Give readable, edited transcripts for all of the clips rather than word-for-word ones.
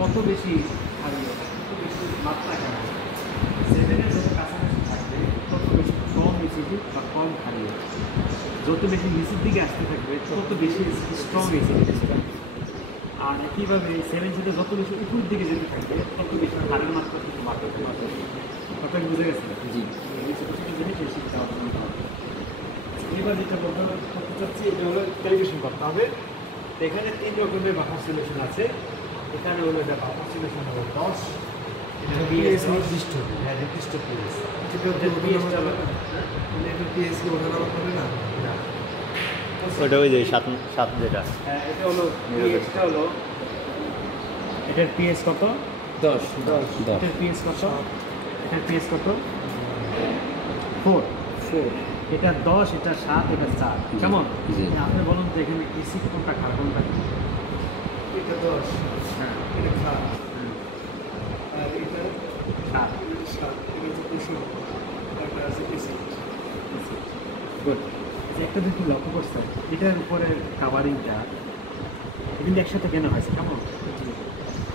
কত বেশি ক্ষারীয়, কত বেশি মাত্রা কেমন, 7-এর যত কাছাকাছি থাকবে তত বেশি কম অ্যাসিডিক বা কম ক্ষারীয়, যত বেশি নিচের দিকে আসতে থাকবে তত বেশি স্ট্রং অ্যাসিডিক। আর একইভাবে 7 থেকে যত বেশি উপরের দিকে যেতে থাকবে তত বেশি ক্ষারের মাত্রা কিন্তু বাড়তে থাকবে। কথা বুঝে গেছে? জি। এই ছোটো ছোটো জিনিস এই শিখতে হবে। এবার যেটা বলতে চাচ্ছি এটা হলো ক্যালিব্রেশন করতে হবে। এখানে 3 রকমের বাফার সলিউশন আছে। এখানে হলো এটা বাফার সলিউশন হলো 10, এটা পিএইচ নির্দিষ্ট, হ্যাঁ নির্দিষ্ট পিএইচ। এটা পিএইচ হলো এটা পিএইচ কি ওঠানামা করে না? না, ওটা ওই যে 7 যেটা, হ্যাঁ এটা হলো পিএইচটা হলো, এটার পিএইচ কত? 10। এটার পিএইচ কত? এটার পিএইচ কত? 4। এটা 10, এটা 7, এটা 4। কেমন? আপনি বলুন তো এখানে এসিড কোনটা খারাপ, কোনটা? এটা 10, হ্যাঁ এটা খারাপ, আর এটা 7, এটা হচ্ছে কুসুম, এটা আছে এসিড। গুড। একটা যদি লক্ষ্য করছেন এটার উপরে কাভারিংটা কিন্তু একসাথে কেন হয়েছে, কেমন?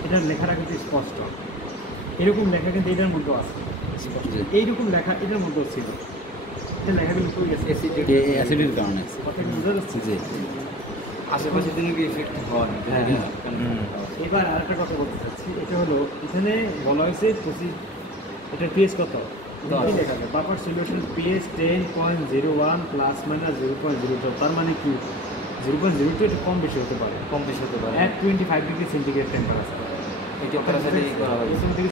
এটার লেখাটা কিন্তু স্পষ্ট, এরকম লেখা কিন্তু এটার মধ্যেও আছে, এইরকম লেখা এটার মধ্যেও ছিল, এটা লেখাগুলো কই গেছে? অ্যাসিডের কারণে। কথা বুঝতে পারছি যে আশেপাশে থেকে কি এফেক্ট হয়। এবার আরেকটা কথা বলতে চাচ্ছি, এটা হলো এখানে বলা হয়েছে 25, এটার পিএইচ কত? লেখা আছে buffer solution pH 10.01 plus minus 0.02, তার মানে কি 0.02 এটা কম বেশি হতে পারে, কম বেশি হতে পারে। at 25 degree centigrade temperature. এই টেম্পারেচারে করা হয়।